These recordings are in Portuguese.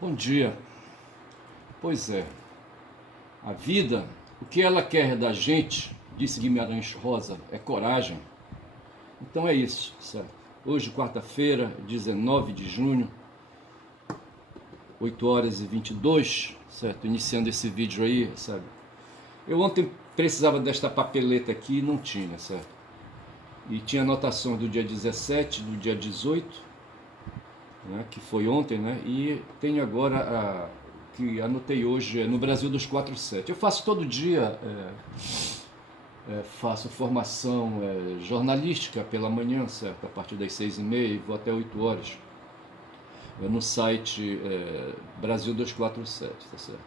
Bom dia. Pois é, a vida, o que ela quer da gente, disse Guimarães Rosa, é coragem. Então é isso, certo? Hoje, quarta-feira, 19 de junho, 8 horas e 22, certo? Iniciando esse vídeo aí, sabe? Eu ontem precisava desta papeleta aqui e não tinha, certo? E tinha anotações do dia 17, do dia 18, né, que foi ontem, né? E tenho agora que anotei hoje no Brasil dos 47. Eu faço todo dia, faço formação jornalística pela manhã, certo? A partir das 6h30 e vou até 8 horas. No site Brasil 247, tá certo?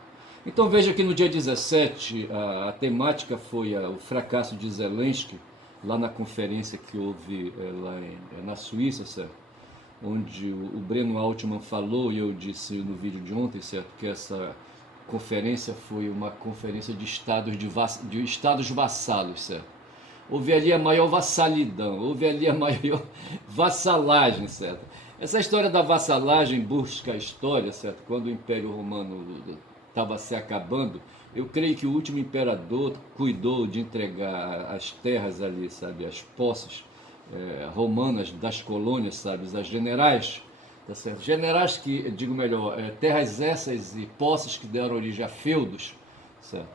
Então veja que no dia 17 a temática foi o fracasso de Zelensky, lá na conferência que houve na Suíça, certo? Onde o Breno Altman falou, e eu disse no vídeo de ontem, certo, que essa conferência foi uma conferência de estados vassalos, certo? Houve ali a maior vassalidão, houve ali a maior vassalagem, certo? Essa história da vassalagem busca a história, certo? Quando o Império Romano estava se acabando, eu creio que o último imperador cuidou de entregar as terras ali, sabe, as posses romanas das colônias, sabe, as generais, tá certo? Generais que, digo melhor, terras essas e posses que deram origem a feudos, certo?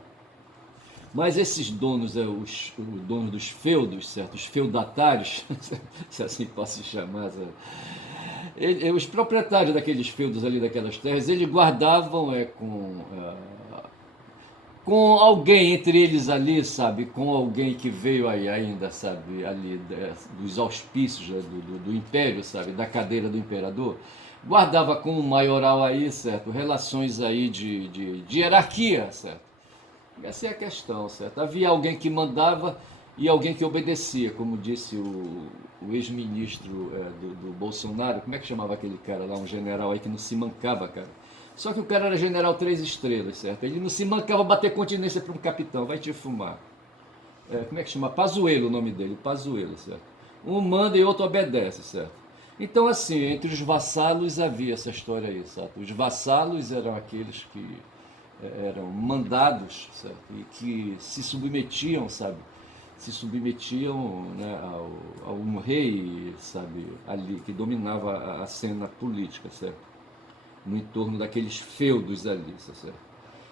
Mas esses donos, os donos dos feudos, certo? Os feudatários, se assim posso se chamar, os proprietários daqueles feudos ali, daquelas terras, eles guardavam com alguém entre eles ali, sabe, com alguém que veio aí ainda, sabe, ali dos auspícios do império, sabe, da cadeira do imperador, guardava com o maioral aí, certo, relações aí de hierarquia, certo. Essa é a questão, certo? Havia alguém que mandava e alguém que obedecia, como disse o ex-ministro do Bolsonaro. Como é que chamava aquele cara lá, um general aí que não se mancava, cara? Só que o cara era general 3 estrelas, certo? Ele não se mancava bater continência para um capitão, vai te fumar. Como é que chama? Pazuello o nome dele, Pazuello, certo? Um manda e outro obedece, certo? Então, assim, entre os vassalos havia essa história aí, certo? Os vassalos eram aqueles que eram mandados, certo? E que se submetiam, sabe? Se submetiam, né, a um rei, sabe? Ali, que dominava a cena política, certo? No entorno daqueles feudos ali, certo?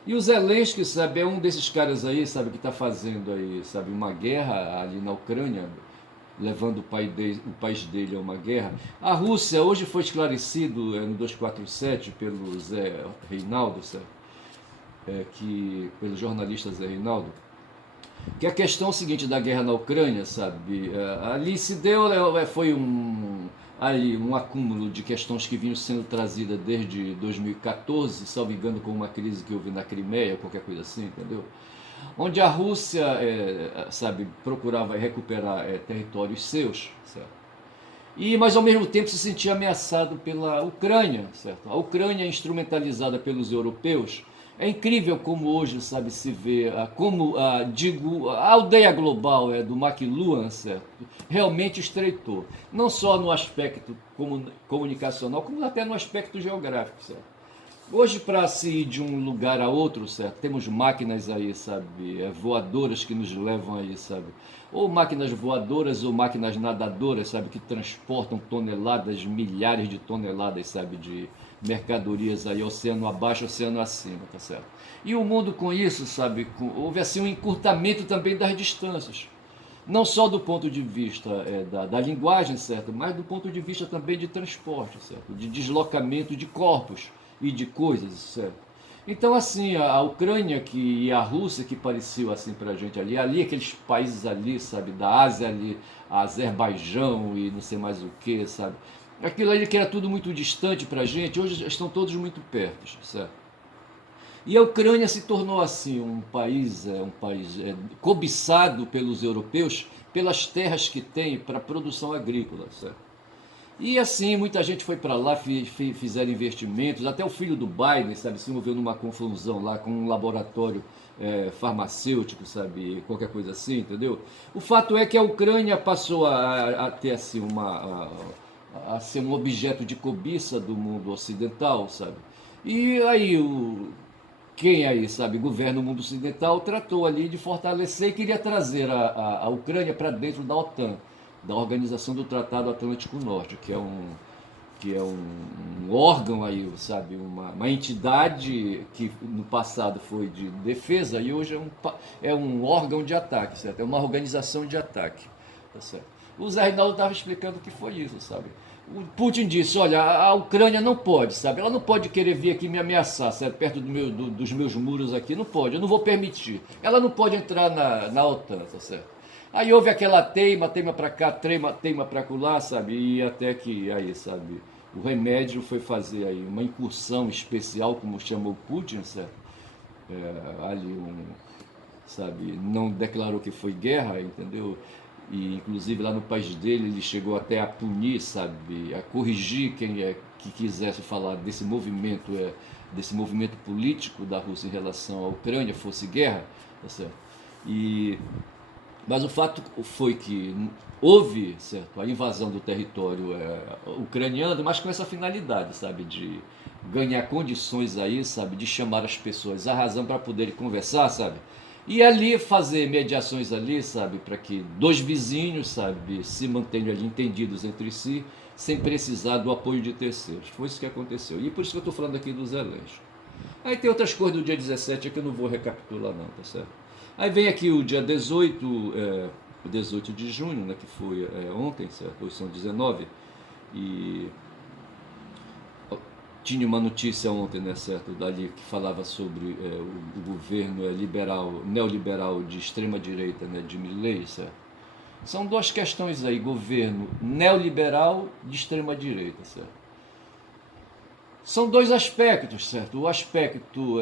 E o Zelensky, sabe, é um desses caras aí, sabe, que está fazendo aí, sabe, uma guerra ali na Ucrânia, levando o país dele a uma guerra. A Rússia, hoje foi esclarecido no 247 pelo Zé Reinaldo, sabe, pelo jornalista Zé Reinaldo, que a questão seguinte da guerra na Ucrânia, sabe, ali se deu, foi ali um acúmulo de questões que vinham sendo trazidas desde 2014, salvo engano, com uma crise que houve na Crimeia, qualquer coisa assim, entendeu? Onde a Rússia, sabe, procurava recuperar territórios seus, certo? Mas ao mesmo tempo se sentia ameaçado pela Ucrânia, certo? A Ucrânia instrumentalizada pelos europeus. É incrível como hoje, sabe, se vê, como, digo, a aldeia global do McLuhan, certo? Realmente estreitou. Não só no aspecto comunicacional, como até no aspecto geográfico, certo? Hoje, para se ir de um lugar a outro, certo? Temos máquinas aí, sabe? Voadoras que nos levam aí, sabe? Ou máquinas voadoras ou máquinas nadadoras, sabe? Que transportam toneladas, milhares de toneladas, sabe? De mercadorias aí, oceano abaixo, oceano acima, tá certo? E o mundo com isso, sabe? Houve assim um encurtamento também das distâncias. Não só do ponto de vista da linguagem, certo? Mas do ponto de vista também de transporte, certo? De deslocamento de corpos e de coisas, certo? Então, assim, a Ucrânia e a Rússia, que pareciam assim pra gente ali aqueles países ali, sabe, da Ásia ali, Azerbaijão e não sei mais o que, sabe? Aquilo ali que era tudo muito distante pra gente, hoje estão todos muito perto, certo? E a Ucrânia se tornou assim um país cobiçado pelos europeus pelas terras que tem para produção agrícola, certo? E assim, muita gente foi para lá, fizeram investimentos, até o filho do Biden, sabe, se envolveu numa confusão lá com um laboratório farmacêutico, sabe, qualquer coisa assim, entendeu? O fato é que a Ucrânia passou a ter assim a ser um objeto de cobiça do mundo ocidental, sabe? E aí quem aí, sabe, governa o mundo ocidental, tratou ali de fortalecer e queria trazer a Ucrânia para dentro da OTAN, da Organização do Tratado Atlântico Norte, que é um órgão aí, sabe, uma entidade que no passado foi de defesa e hoje é um órgão de ataque, certo? É uma organização de ataque, tá certo? O Zé Reinaldo estava explicando o que foi isso, sabe? O Putin disse, olha, a Ucrânia não pode, sabe? Ela não pode querer vir aqui me ameaçar, certo? Perto dos meus muros aqui, não pode, eu não vou permitir. Ela não pode entrar na OTAN, tá certo? Aí houve aquela teima pra cá, teima pra lá, sabe? E até que aí, sabe? O remédio foi fazer aí uma incursão especial, como chamou Putin, certo? Ali sabe? Não declarou que foi guerra, entendeu? E inclusive lá no país dele ele chegou até a punir, sabe? A corrigir quem é que quisesse falar desse movimento político da Rússia em relação à Ucrânia fosse guerra, tá certo? E mas o fato foi que houve, certo, a invasão do território ucraniano, mas com essa finalidade, sabe, de ganhar condições aí, sabe, de chamar as pessoas à razão para poderem conversar, sabe, e ali fazer mediações ali, sabe, para que dois vizinhos, sabe, se mantenham ali entendidos entre si, sem precisar do apoio de terceiros. Foi isso que aconteceu. E por isso que eu estou falando aqui do Zelensky. Aí tem outras coisas do dia 17 que eu não vou recapitular não, tá certo? Aí vem aqui o dia 18 de junho, né, que foi ontem, certo? Hoje são 19, e tinha uma notícia ontem, né, certo, dali que falava sobre o governo liberal, neoliberal de extrema direita, né, de Milley, certo? São duas questões aí, governo neoliberal de extrema direita, certo? São dois aspectos, certo? O aspecto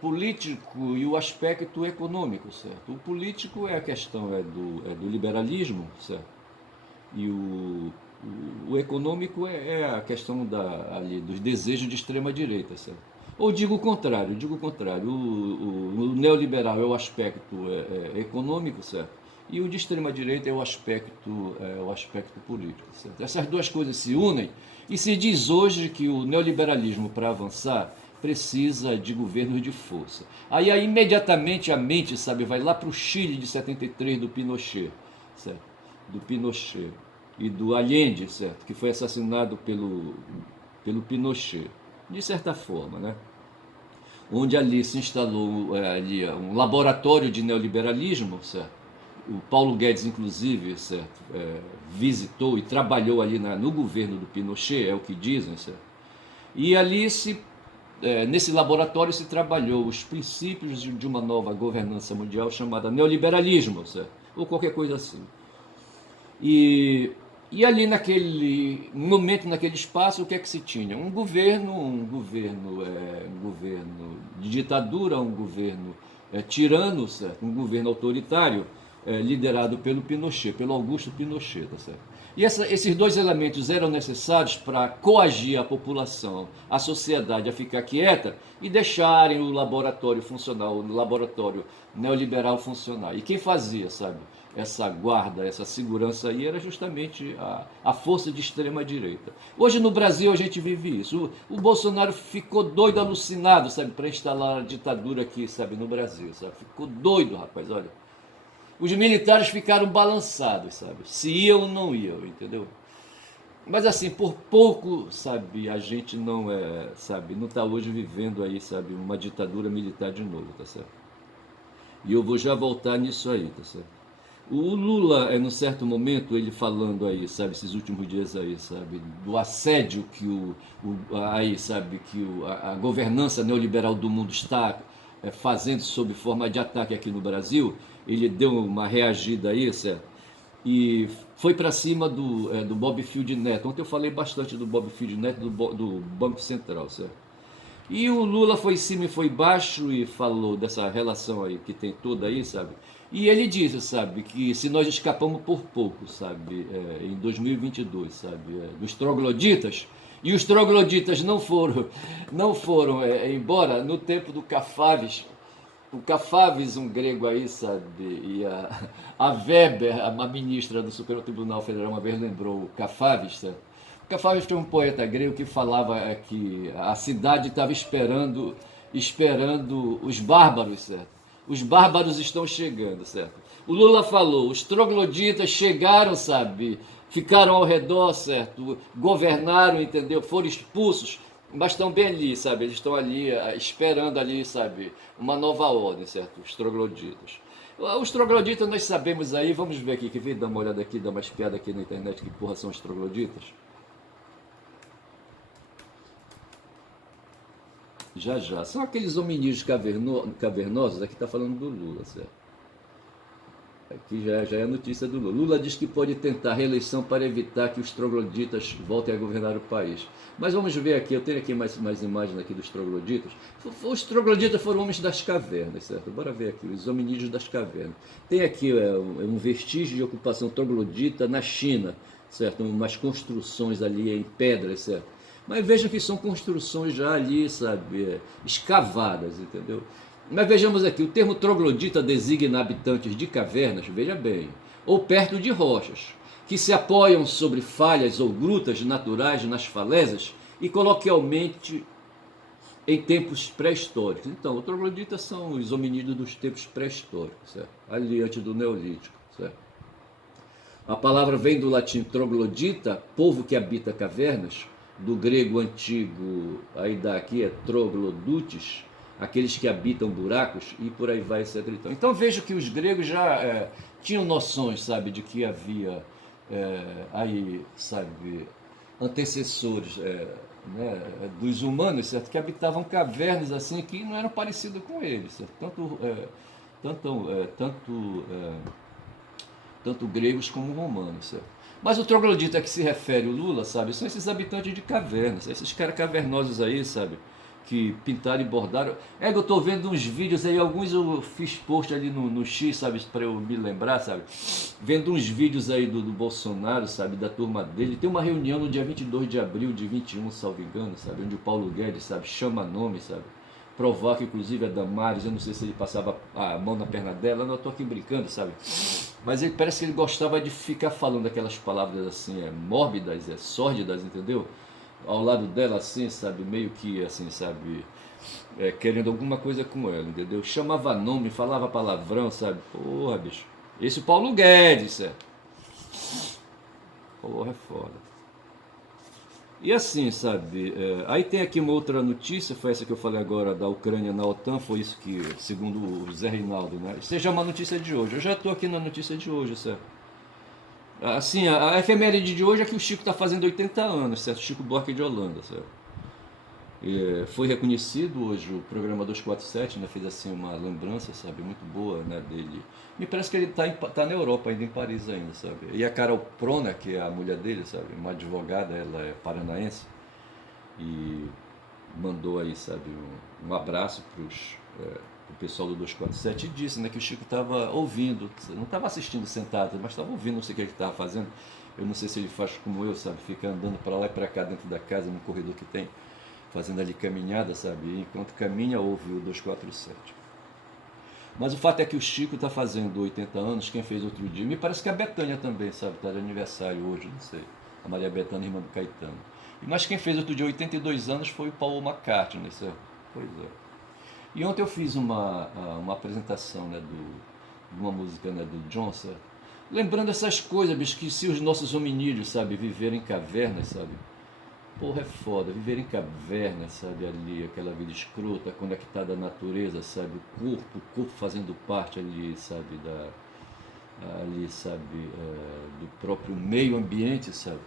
político e o aspecto econômico, certo? O político é a questão do liberalismo, certo? E o econômico é a questão ali, dos desejos de extrema direita, certo? Ou digo o contrário, o neoliberal é o aspecto econômico, certo? E o de extrema direita é o aspecto político, certo? Essas duas coisas se unem e se diz hoje que o neoliberalismo, para avançar, precisa de governos de força. Aí imediatamente a mente, sabe, vai lá para o Chile de 73 do Pinochet, certo? Do Pinochet e do Allende, certo? Que foi assassinado pelo Pinochet, de certa forma, né? Onde ali se instalou ali um laboratório de neoliberalismo, certo? O Paulo Guedes, inclusive, certo, visitou e trabalhou ali no governo do Pinochet, é o que dizem, certo? E ali nesse laboratório se trabalhou os princípios de uma nova governança mundial chamada neoliberalismo, certo? Ou qualquer coisa assim. E, e ali naquele momento, naquele espaço, o que é que se tinha? Um governo de ditadura, um governo tirano, certo? Um governo autoritário, liderado pelo Pinochet, pelo Augusto Pinochet, tá certo? E esses dois elementos eram necessários para coagir a população, a sociedade a ficar quieta e deixarem o laboratório funcionar, o laboratório neoliberal funcionar. E quem fazia, sabe, essa guarda, essa segurança aí era justamente a força de extrema direita. Hoje no Brasil a gente vive isso. O Bolsonaro ficou doido, alucinado, sabe, para instalar a ditadura aqui, sabe, no Brasil, sabe? Ficou doido, rapaz, olha. Os militares ficaram balançados, sabe? Se iam ou não iam, entendeu? Mas assim, por pouco, sabe, a gente não está hoje vivendo aí, sabe, uma ditadura militar de novo, tá certo? E eu vou já voltar nisso aí, tá certo? O Lula, num certo momento, ele falando aí, sabe, esses últimos dias aí, sabe, do assédio que a governança neoliberal do mundo está fazendo sob forma de ataque aqui no Brasil, ele deu uma reagida aí, certo? E foi para cima do Bob Field Neto. Ontem eu falei bastante do Bob Field Neto, do Banco Central, certo? E o Lula foi em cima e foi baixo e falou dessa relação aí que tem toda aí, sabe? E ele disse, sabe, que se nós escapamos por pouco, sabe, em 2022, sabe, dos trogloditas, e os trogloditas não foram embora no tempo do Cafaves, o Cafaves, um grego aí, sabe, e a Weber, uma ministra do Supremo Tribunal Federal, uma vez lembrou o Cafaves, sabe? Cafage foi um poeta grego que falava que a cidade estava esperando os bárbaros, certo? Os bárbaros estão chegando, certo? O Lula falou, os trogloditas chegaram, sabe? Ficaram ao redor, certo? Governaram, entendeu? Foram expulsos, mas estão bem ali, sabe? Eles estão ali esperando ali, sabe? Uma nova ordem, certo? Os trogloditas. Os trogloditas nós sabemos aí, vamos ver aqui, que vem dar uma olhada aqui, dar uma espiada aqui na internet, que porra são os trogloditas. Já já. São aqueles hominídeos cavernosos, aqui está falando do Lula, certo? Aqui já é a notícia do Lula. Lula diz que pode tentar reeleição para evitar que os trogloditas voltem a governar o país. Mas vamos ver aqui, eu tenho aqui mais imagens aqui dos trogloditas. Os trogloditas foram homens das cavernas, certo? Bora ver aqui, os hominídeos das cavernas. Tem aqui um vestígio de ocupação troglodita na China, certo? Umas construções ali em pedras, certo? Mas vejam que são construções já ali, sabe, escavadas, entendeu? Mas vejamos aqui, o termo troglodita designa habitantes de cavernas, veja bem, ou perto de rochas, que se apoiam sobre falhas ou grutas naturais nas falésias e coloquialmente em tempos pré-históricos. Então, os trogloditas são os hominídeos dos tempos pré-históricos, certo? Ali antes do Neolítico, certo? A palavra vem do latim troglodita, povo que habita cavernas, do grego antigo, aí daqui é troglodutes, aqueles que habitam buracos, e por aí vai, etc. Então vejo que os gregos já tinham noções, sabe, de que havia aí, sabe, antecessores né, dos humanos, certo, que habitavam cavernas assim, que não eram parecidos com eles, certo? Tanto gregos como romanos, certo? Mas o troglodita que se refere o Lula, sabe, são esses habitantes de cavernas, esses caras cavernosos aí, sabe, que pintaram e bordaram. Eu tô vendo uns vídeos aí, alguns eu fiz post ali no X, sabe, para eu me lembrar, sabe, vendo uns vídeos aí do Bolsonaro, sabe, da turma dele. Tem uma reunião no dia 22 de abril de 21, salvo engano, sabe, onde o Paulo Guedes, sabe, chama nome, sabe, provoca inclusive a Damares, eu não sei se ele passava a mão na perna dela, eu não tô aqui brincando, sabe. Mas ele parece que ele gostava de ficar falando aquelas palavras assim, mórbidas, sórdidas, entendeu? Ao lado dela, assim, sabe? Meio que, assim, sabe? Querendo alguma coisa com ela, entendeu? Chamava nome, falava palavrão, sabe? Porra, bicho. Esse Paulo Guedes, Porra, é foda. E assim, sabe, aí tem aqui uma outra notícia, foi essa que eu falei agora da Ucrânia na OTAN, foi isso que, segundo o Zé Reinaldo, né? Seja uma notícia de hoje. Eu já estou aqui na notícia de hoje, certo? Assim, a efeméride de hoje é que o Chico está fazendo 80 anos, certo? Chico Buarque de Holanda, certo? Foi reconhecido hoje o programa 247, né? Fez assim uma lembrança, sabe, muito boa, né, dele. Me parece que ele tá na Europa ainda, em Paris ainda, sabe. E a Carol Prona, que é a mulher dele, sabe, uma advogada, ela é paranaense, e mandou aí, sabe, um abraço pro pessoal do 247 e disse, né, que o Chico estava ouvindo, não estava assistindo sentado, mas estava ouvindo, não sei o que ele estava fazendo. Eu não sei se ele faz como eu, sabe, fica andando para lá e para cá dentro da casa, no corredor que tem, fazendo ali caminhada, sabe? E enquanto caminha, ouve o 247. Mas o fato é que o Chico está fazendo 80 anos, quem fez outro dia, me parece que a Bethânia também, sabe? Está de aniversário hoje, não sei. A Maria Bethânia, irmã do Caetano. Mas quem fez outro dia 82 anos foi o Paul McCartney, certo? Pois é. E ontem eu fiz uma apresentação, né, de uma música, né, do John, certo? Lembrando essas coisas, bicho, que se os nossos hominídeos, sabe, viverem em cavernas, sabe? Porra, é foda, viver em caverna, sabe, ali, aquela vida escrota, conectada à natureza, sabe, o corpo fazendo parte ali, sabe, do próprio meio ambiente, sabe,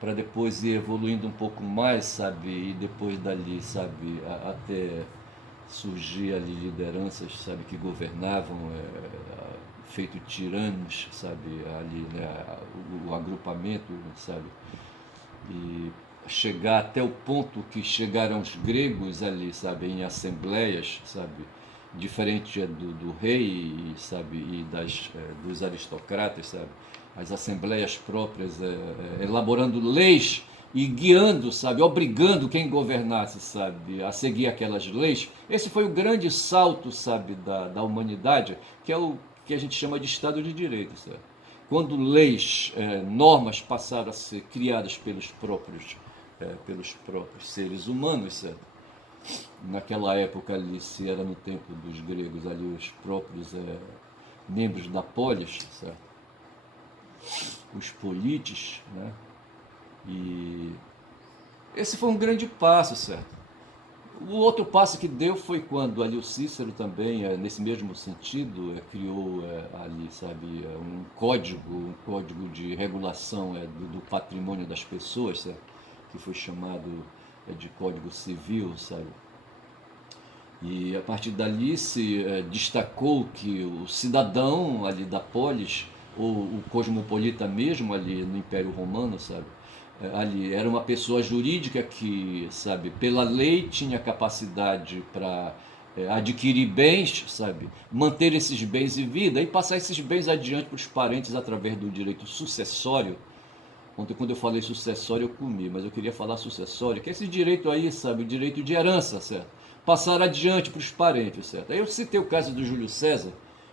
para depois ir evoluindo um pouco mais, sabe, e depois dali, sabe, até surgir ali lideranças, sabe, que governavam, feito tiranos, sabe, ali, né, o agrupamento, sabe, e chegar até o ponto que chegaram os gregos ali, sabe, em assembleias, sabe, diferente do rei, sabe, e dos aristocratas, sabe, as assembleias próprias, elaborando leis e guiando, sabe, obrigando quem governasse, sabe, a seguir aquelas leis. Esse foi o grande salto, sabe, da humanidade, que é o que a gente chama de Estado de Direito, sabe. quando leis, normas passaram a ser criadas pelos próprios seres humanos, certo? Naquela época ali, se era no tempo dos gregos, ali os próprios membros da polis, certo? Os polites, né? E esse foi um grande passo, certo? O outro passo que deu foi quando ali o Cícero também, nesse mesmo sentido, criou ali, sabe, um código de regulação do patrimônio das pessoas, certo? Que foi chamado de Código Civil, sabe? E a partir dali se destacou que o cidadão ali da polis, ou o cosmopolita mesmo ali no Império Romano, sabe? Ali era uma pessoa jurídica que, sabe, pela lei tinha capacidade para adquirir bens, sabe, manter esses bens em vida e passar esses bens adiante para os parentes através do direito sucessório. Ontem, quando eu falei sucessório, eu comi, mas eu queria falar sucessório, que é esse direito aí, sabe, o direito de herança, certo? Passar adiante para os parentes, certo? Aí eu citei o caso do Júlio César,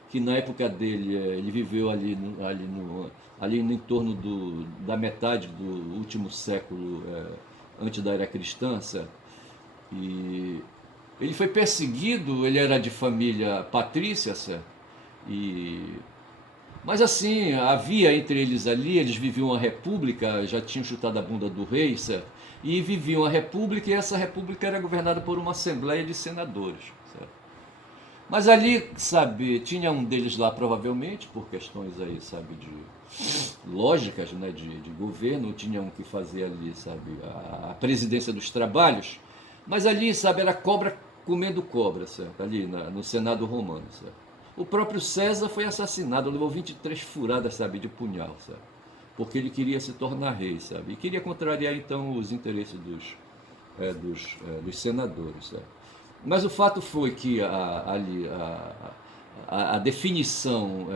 que na época dele, ele viveu ali no entorno da metade do último século, antes da era cristã, certo? E ele foi perseguido, ele era de família patrícia, certo? E mas assim, havia entre eles ali, eles viviam a república, já tinham chutado a bunda do rei, certo? E viviam a república, e essa república era governada por uma assembleia de senadores, certo? Mas ali, sabe, tinha um deles lá provavelmente, por questões aí, sabe, de lógicas, né, de governo, tinha um que fazia ali, sabe, a presidência dos trabalhos, mas ali, sabe, era cobra comendo cobra, certo? Ali no Senado romano, certo? O próprio César foi assassinado, levou 23 furadas, sabe, de punhal, sabe? Porque ele queria se tornar rei, sabe? E queria contrariar então os interesses dos senadores, sabe? Mas o fato foi que a definição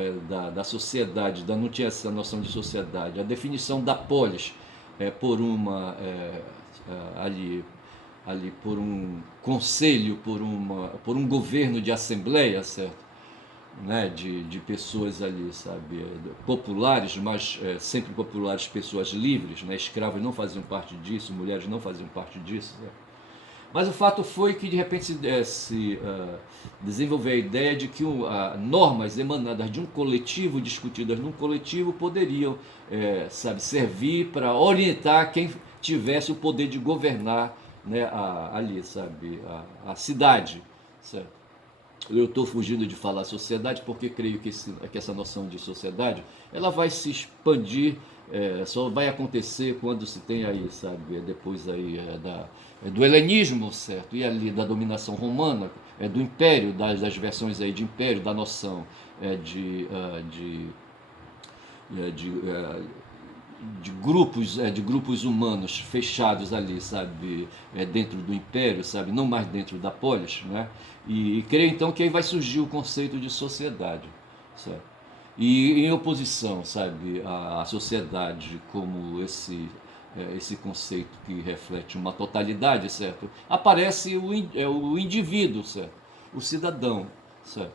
da sociedade, não tinha essa noção de sociedade, a definição da polis por uma ali por um conselho, por um governo de assembleia, certo? Né, de pessoas ali, sabe, populares, mas sempre populares, pessoas livres, né? Escravos não faziam parte disso, mulheres não faziam parte disso, né? Mas o fato foi que de repente se desenvolveu a ideia de que normas emanadas de um coletivo, discutidas num coletivo, poderiam, sabe, servir para orientar quem tivesse o poder de governar, né, ali, sabe, a cidade, certo? Eu estou fugindo de falar sociedade porque creio que essa noção de sociedade ela vai se expandir, só vai acontecer quando se tem aí, sabe, depois aí do helenismo, certo? E ali da dominação romana, do império, das versões aí de império, da noção de grupos humanos fechados ali, sabe, dentro do império, sabe, não mais dentro da polis, né? E creio então que aí vai surgir o conceito de sociedade, certo? E em oposição, sabe, à sociedade como esse conceito que reflete uma totalidade, certo? Aparece o indivíduo, certo? O cidadão, certo?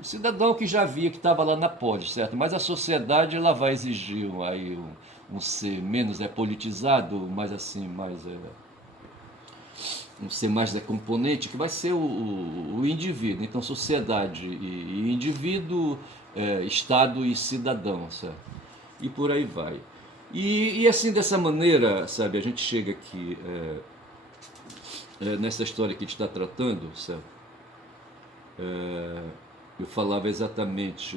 O cidadão que já via que estava lá na polis, certo? Mas a sociedade ela vai exigir aí um ser menos politizado, mais assim, um ser mais componente, que vai ser o indivíduo. Então, sociedade e indivíduo, Estado e cidadão, certo? E por aí vai. E assim, dessa maneira, sabe, a gente chega aqui nessa história que a gente está tratando, certo? Eu falava exatamente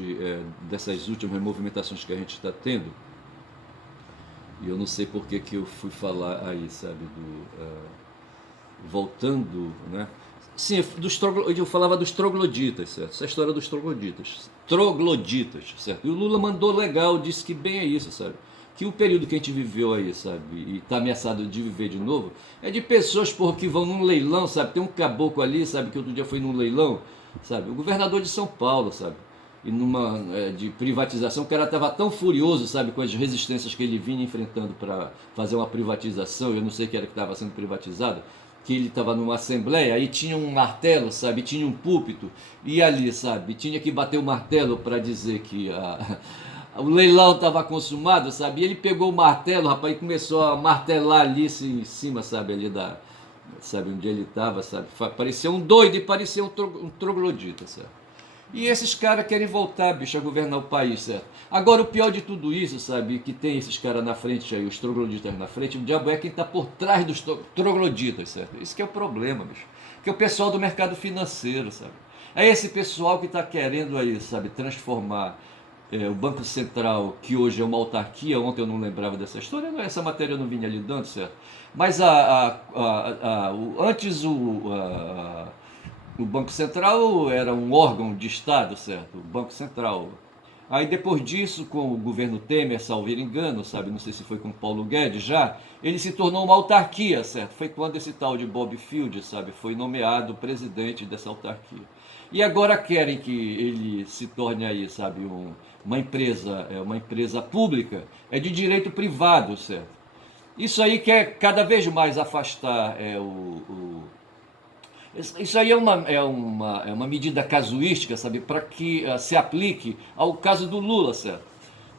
dessas últimas movimentações que a gente está tendo, e eu não sei por que eu fui falar aí, sabe, voltando, né? Sim, eu falava dos trogloditas, certo? Essa história dos trogloditas, certo? E o Lula mandou legal, disse que bem é isso, sabe? Que o período que a gente viveu aí, sabe, e está ameaçado de viver de novo, é de pessoas, porra, que vão num leilão, sabe? Tem um caboclo ali, sabe, que outro dia foi num leilão, sabe? O governador de São Paulo, sabe? E numa de privatização, o cara estava tão furioso, sabe, com as resistências que ele vinha enfrentando para fazer uma privatização, eu não sei o que era que estava sendo privatizado, que ele estava numa assembleia, aí tinha um martelo, sabe, tinha um púlpito, e ali, sabe, tinha que bater o martelo para dizer que O leilão estava consumado, sabe? E ele pegou o martelo, rapaz, e começou a martelar ali assim, em cima, sabe? Ali da. Sabe onde ele estava, sabe? Parecia um doido e parecia um troglodita, certo? E esses caras querem voltar, bicho, a governar o país, certo? Agora, o pior de tudo isso, sabe? Que tem esses caras na frente aí, os trogloditas na frente, o diabo é quem está por trás dos trogloditas, certo? Isso que é o problema, bicho. Que é o pessoal do mercado financeiro, sabe? É esse pessoal que está querendo aí, sabe, transformar o Banco Central, que hoje é uma autarquia. Ontem eu não lembrava dessa história, essa matéria eu não vinha lidando, certo? Mas antes o Banco Central era um órgão de Estado, certo? O Banco Central. Aí depois disso, com o governo Temer, salvo engano, sabe, não sei se foi com o Paulo Guedes já, ele se tornou uma autarquia, certo? Foi quando esse tal de Bob Field, sabe, foi nomeado presidente dessa autarquia. E agora querem que ele se torne aí, sabe, uma empresa pública, de direito privado, certo? Isso aí quer cada vez mais afastar isso aí é uma medida casuística, sabe, para que se aplique ao caso do Lula, certo?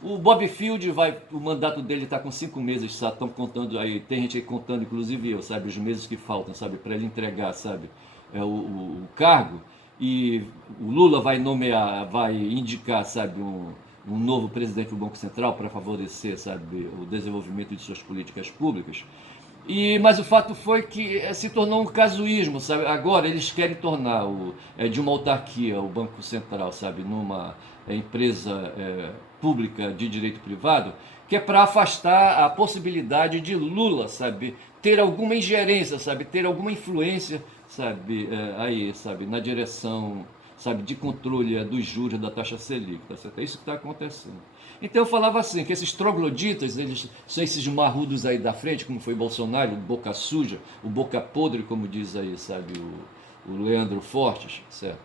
O Bob Field o mandato dele está com 5 meses, sabe? Estão contando aí, tem gente aí contando, inclusive eu, sabe, os meses que faltam, sabe, para ele entregar, sabe, o cargo. E o Lula vai nomear, vai indicar, sabe, um novo presidente do Banco Central para favorecer, sabe, o desenvolvimento de suas políticas públicas. Mas o fato foi que se tornou um casuísmo, sabe? Agora eles querem tornar de uma autarquia o Banco Central, sabe, numa empresa pública de direito privado, que é para afastar a possibilidade de Lula, sabe, ter alguma ingerência, sabe, ter alguma influência, sabe, aí, sabe, na direção, sabe, de controle dos juros da taxa Selic, tá certo? É isso que está acontecendo. Então eu falava assim, que esses trogloditas, eles são esses marrudos aí da frente, como foi Bolsonaro, o boca suja, o boca podre, como diz aí, sabe, o Leandro Fortes, certo?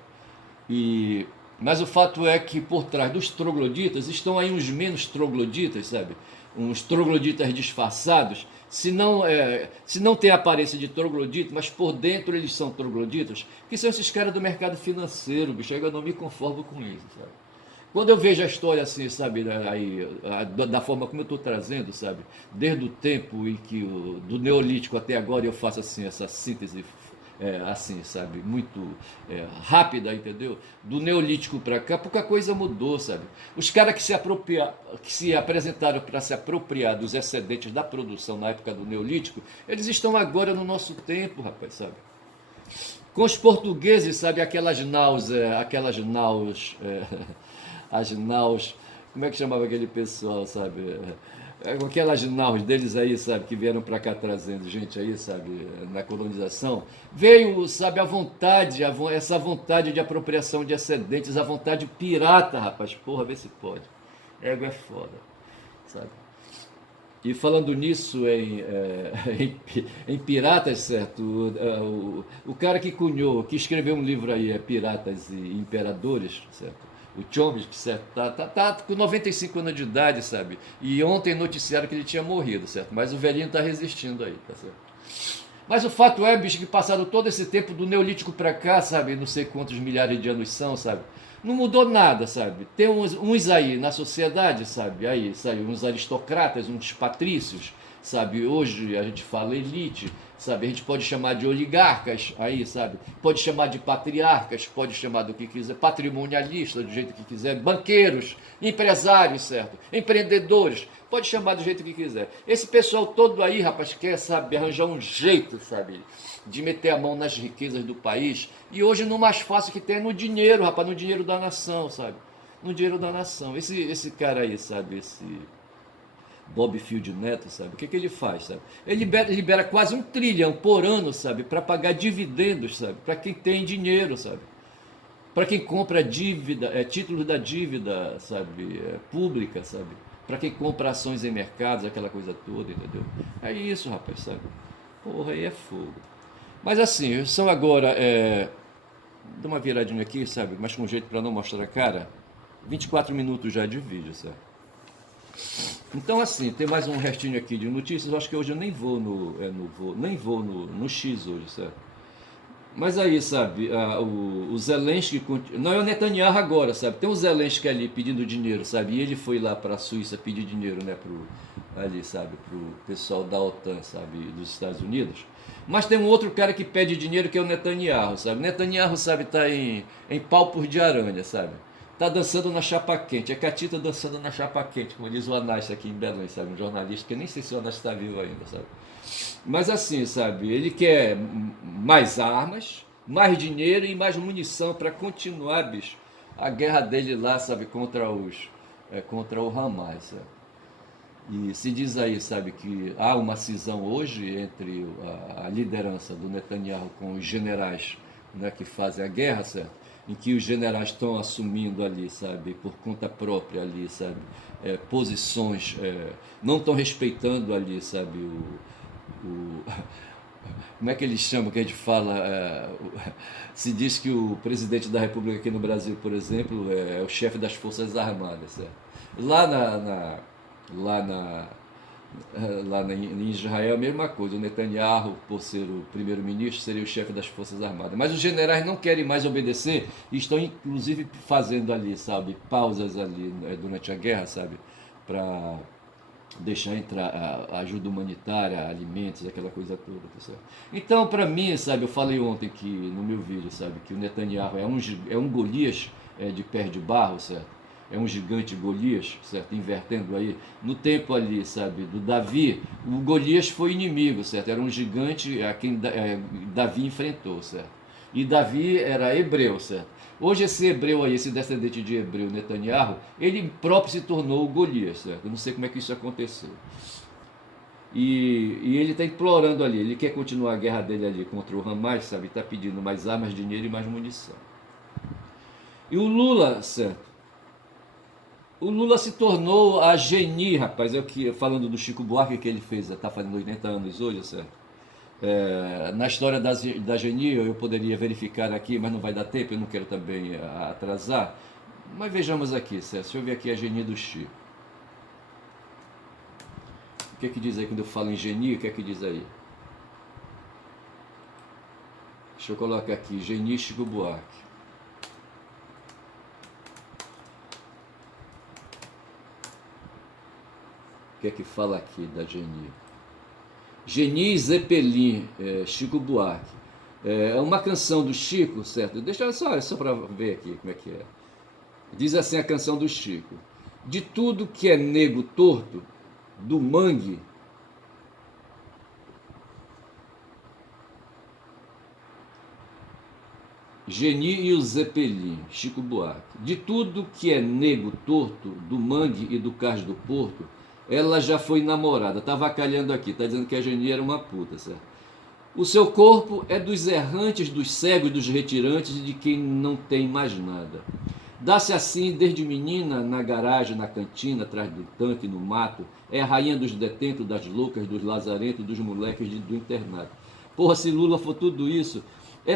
Mas o fato é que por trás dos trogloditas estão aí uns menos trogloditas, sabe? Uns trogloditas disfarçados, se não tem aparência de troglodita, mas por dentro eles são trogloditas, que são esses caras do mercado financeiro, bicho, eu não me conformo com isso, sabe? Quando eu vejo a história assim, sabe, aí, da forma como eu estou trazendo, sabe, desde o tempo em que do Neolítico até agora eu faço assim essa síntese, assim, sabe, muito rápida, entendeu? Do Neolítico para cá, pouca coisa mudou, sabe? Os caras que se apresentaram para se apropriar dos excedentes da produção na época do Neolítico, eles estão agora no nosso tempo, rapaz, sabe? Com os portugueses, sabe, as naus, como é que chamava aquele pessoal, sabe? Com aquelas naus deles aí, sabe, que vieram para cá trazendo gente aí, sabe, na colonização, veio, sabe, essa vontade de apropriação de excedentes, a vontade pirata, rapaz, porra, vê se pode. Ego é foda, sabe? E falando nisso em piratas, certo? O cara que cunhou, que escreveu um livro aí, Piratas e Imperadores, certo? O Chomsky, certo? Tá com 95 anos de idade, sabe? E ontem noticiaram que ele tinha morrido, certo? Mas o velhinho tá resistindo aí, tá certo? Mas o fato é, bicho, que passado todo esse tempo do Neolítico para cá, sabe? Não sei quantos milhares de anos são, sabe? Não mudou nada, sabe? Tem uns aí na sociedade, sabe? Aí, sabe? Uns aristocratas, uns patrícios, sabe? Hoje a gente fala elite, sabe? A gente pode chamar de oligarcas, aí, sabe? Pode chamar de patriarcas, pode chamar do que quiser, patrimonialistas, do jeito que quiser, banqueiros, empresários, certo? Empreendedores, pode chamar do jeito que quiser. Esse pessoal todo aí, rapaz, quer, sabe, arranjar um jeito, sabe, de meter a mão nas riquezas do país. E hoje no mais fácil que tem é no dinheiro, rapaz, no dinheiro da nação, sabe? No dinheiro da nação. Esse cara aí, sabe, esse Bob Field Neto, sabe? O que ele faz, sabe? Ele libera quase 1 trilhão por ano, sabe? Para pagar dividendos, sabe? Para quem tem dinheiro, sabe? Para quem compra dívida, títulos da dívida, sabe? Pública, sabe? Para quem compra ações em mercados, aquela coisa toda, entendeu? É isso, rapaz, sabe? Porra, aí é fogo. Mas assim, são agora, dá uma viradinha aqui, sabe? Mas com jeito para não mostrar a cara. 24 minutos já de vídeo, sabe? Então assim, tem mais um restinho aqui de notícias. Eu acho que hoje eu nem vou no X hoje, certo? Mas aí, sabe, o Zelensky, não é o Netanyahu agora, sabe? Tem o Zelensky ali pedindo dinheiro, sabe? E ele foi lá para a Suíça pedir dinheiro, né, ali, sabe, pro pessoal da OTAN, sabe, dos Estados Unidos. Mas tem um outro cara que pede dinheiro que é o Netanyahu, sabe? Netanyahu, sabe, tá em palpos de aranha, sabe? Tá dançando na chapa quente. É Catita dançando na chapa quente, como diz o Anás aqui em Belém, sabe? Um jornalista, que eu nem sei se o Anás está vivo ainda, sabe? Mas assim, sabe, ele quer mais armas, mais dinheiro e mais munição para continuar, bicho, a guerra dele lá, sabe, contra o Hamas, sabe? E se diz aí, sabe, que há uma cisão hoje entre a liderança do Netanyahu com os generais, né, que fazem a guerra, certo? Em que os generais estão assumindo ali, sabe, por conta própria ali, sabe, posições, não estão respeitando ali, sabe, o como é que eles chamam, que a gente fala, se diz que o presidente da República aqui no Brasil, por exemplo, é o chefe das Forças Armadas, certo? Lá lá na, em Israel é a mesma coisa. O Netanyahu, por ser o primeiro-ministro, seria o chefe das Forças Armadas. Mas os generais não querem mais obedecer e estão inclusive fazendo ali, sabe, pausas ali durante a guerra, sabe, para deixar entrar a ajuda humanitária, alimentos, aquela coisa toda, tá certo? Então, para mim, sabe, eu falei ontem que no meu vídeo, sabe, que o Netanyahu é um Golias de pé de barro, certo? É um gigante Golias, certo? Invertendo aí. No tempo ali, sabe, do Davi, o Golias foi inimigo, certo? Era um gigante a quem Davi enfrentou, certo? E Davi era hebreu, certo? Hoje esse hebreu aí, esse descendente de hebreu, Netanyahu, ele próprio se tornou o Golias, certo? Eu não sei como é que isso aconteceu. E ele está implorando ali, ele quer continuar a guerra dele ali contra o Hamas, sabe? Está pedindo mais armas, dinheiro e mais munição. E o Lula, certo? O Lula se tornou a geni, rapaz, é o que, falando do Chico Buarque que ele fez, está fazendo 80 anos hoje, certo? Na história da Geni, eu poderia verificar aqui, mas não vai dar tempo, eu não quero também atrasar. Mas vejamos aqui, certo? Deixa eu ver aqui a Geni do Chico. O que é que diz aí quando eu falo em Geni? O que é que diz aí? Deixa eu colocar aqui, Geni Chico Buarque. O que é que fala aqui da Geni? Geni Zeppelin, Chico Buarque. É uma canção do Chico, certo? Deixa só para ver aqui como é que é. Diz assim a canção do Chico: de tudo que é nego torto, do mangue, Geni e o Zeppelin, Chico Buarque. De tudo que é nego torto, do mangue e do cais do porto, ela já foi namorada. Tá avacalhando aqui, tá dizendo que a Geni era uma puta, certo? O seu corpo é dos errantes, dos cegos, dos retirantes e de quem não tem mais nada. Dá-se assim desde menina, na garagem, na cantina, atrás do tanque, no mato. É a rainha dos detentos, das loucas, dos lazarentos, dos moleques do internato. Porra, se Lula for tudo isso,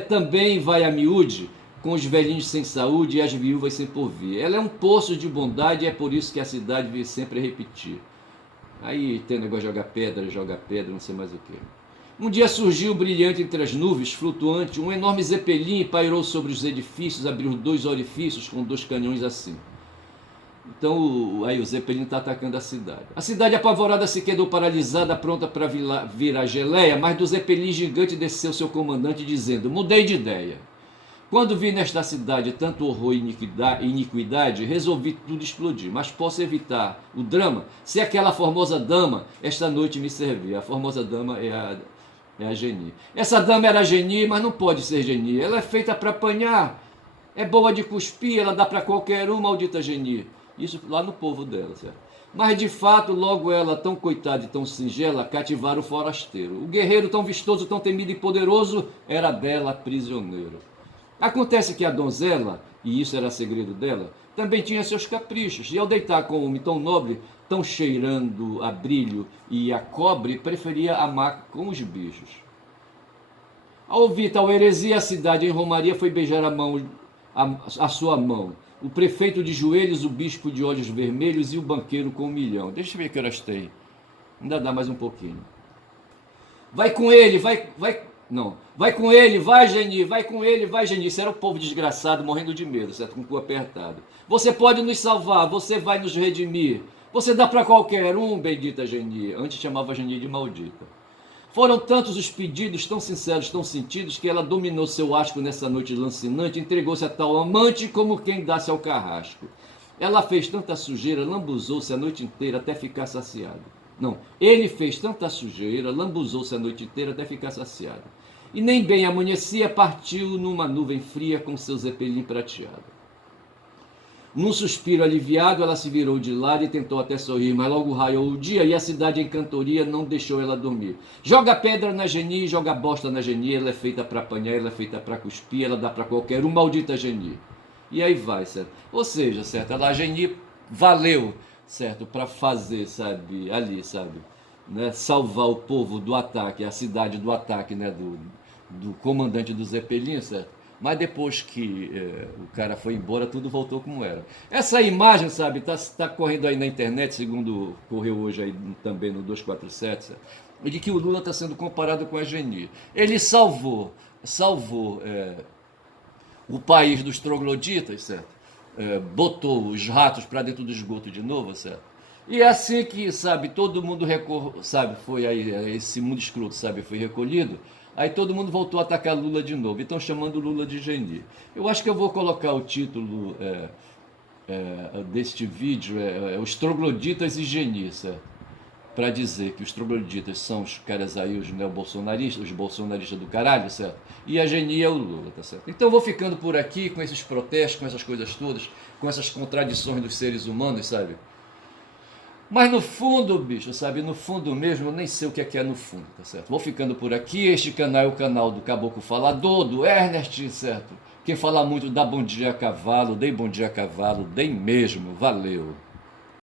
também vai a miúde, com os velhinhos sem saúde e as viúvas sem porvir. Ela é um poço de bondade e é por isso que a cidade vem sempre repetir. Aí tem o negócio de joga pedra, não sei mais o que. Um dia surgiu brilhante entre as nuvens, flutuante, um enorme zeppelin pairou sobre os edifícios, abriu 2 orifícios com 2 canhões assim. Então aí o zeppelin está atacando a cidade. A cidade apavorada se quedou paralisada, pronta para virar geleia, mas do zeppelin gigante desceu seu comandante dizendo: mudei de ideia. Quando vi nesta cidade tanto horror e iniquidade, resolvi tudo explodir. Mas posso evitar o drama se aquela formosa dama esta noite me servir. A formosa dama é a Geni. Essa dama era Geni, mas não pode ser Geni. Ela é feita para apanhar. É boa de cuspir, ela dá para qualquer um, maldita Geni. Isso lá no povo dela, certo? Mas de fato, logo ela, tão coitada e tão singela, cativara o forasteiro. O guerreiro tão vistoso, tão temido e poderoso, era dela prisioneiro. Acontece que a donzela, e isso era segredo dela, também tinha seus caprichos, e ao deitar com um homem tão nobre, tão cheirando a brilho e a cobre, preferia amar com os bichos. Ao ouvir tal heresia, a cidade em Romaria foi beijar a sua mão. O prefeito de joelhos, o bispo de olhos vermelhos e o banqueiro com 1 milhão. Deixa eu ver que horas tem. Ainda dá mais um pouquinho. Vai com ele, vai Não. Vai com ele, vai, Geni, vai com ele, vai, Geni. Isso era o povo desgraçado, morrendo de medo, certo? Com o cu apertado. Você pode nos salvar, você vai nos redimir. Você dá para qualquer um, bendita Geni. Antes chamava Geni de maldita. Foram tantos os pedidos, tão sinceros, tão sentidos, que ela dominou seu asco nessa noite lancinante, entregou-se a tal amante como quem dá-se ao carrasco. Ela fez tanta sujeira, lambuzou-se a noite inteira até ficar saciado. Não, ele fez tanta sujeira, lambuzou-se a noite inteira até ficar saciado. E nem bem amanhecia, partiu numa nuvem fria com seu zeppelin prateado. Num suspiro aliviado, ela se virou de lado e tentou até sorrir, mas logo raiou o dia e a cidade em cantoria não deixou ela dormir. Joga pedra na Geni, joga bosta na Geni, ela é feita para apanhar, ela é feita para cuspir, ela dá para qualquer um, maldita Geni. E aí vai, certo? Ou seja, certo, a Geni valeu, certo, para fazer, sabe, ali, sabe, né, salvar o povo do ataque, a cidade do ataque, né, do comandante do Zeppelin, certo? Mas depois que o cara foi embora, tudo voltou como era. Essa imagem, sabe, tá correndo aí na internet, segundo correu hoje aí também no 247, certo? De que o Lula está sendo comparado com a Geni. Ele salvou o país dos trogloditas, certo? Botou os ratos para dentro do esgoto de novo, certo? E é assim que, sabe, todo mundo foi aí, esse mundo escroto, sabe, foi recolhido. Aí todo mundo voltou a atacar Lula de novo. E estão chamando Lula de Geni. Eu acho que eu vou colocar o título deste vídeo, Os Trogloditas e Geni, certo? Para dizer que os trogloditas são os caras aí, os neobolsonaristas, os bolsonaristas do caralho, certo? E a Geni é o Lula, tá certo? Então eu vou ficando por aqui com esses protestos, com essas coisas todas, com essas contradições dos seres humanos, sabe? Mas no fundo, bicho, sabe? No fundo mesmo, eu nem sei o que é no fundo, tá certo? Vou ficando por aqui. Este canal é o canal do Caboclo Falador, do Ernest, certo? Quem fala muito dá bom dia a cavalo, dei bom dia a cavalo, dei mesmo, valeu.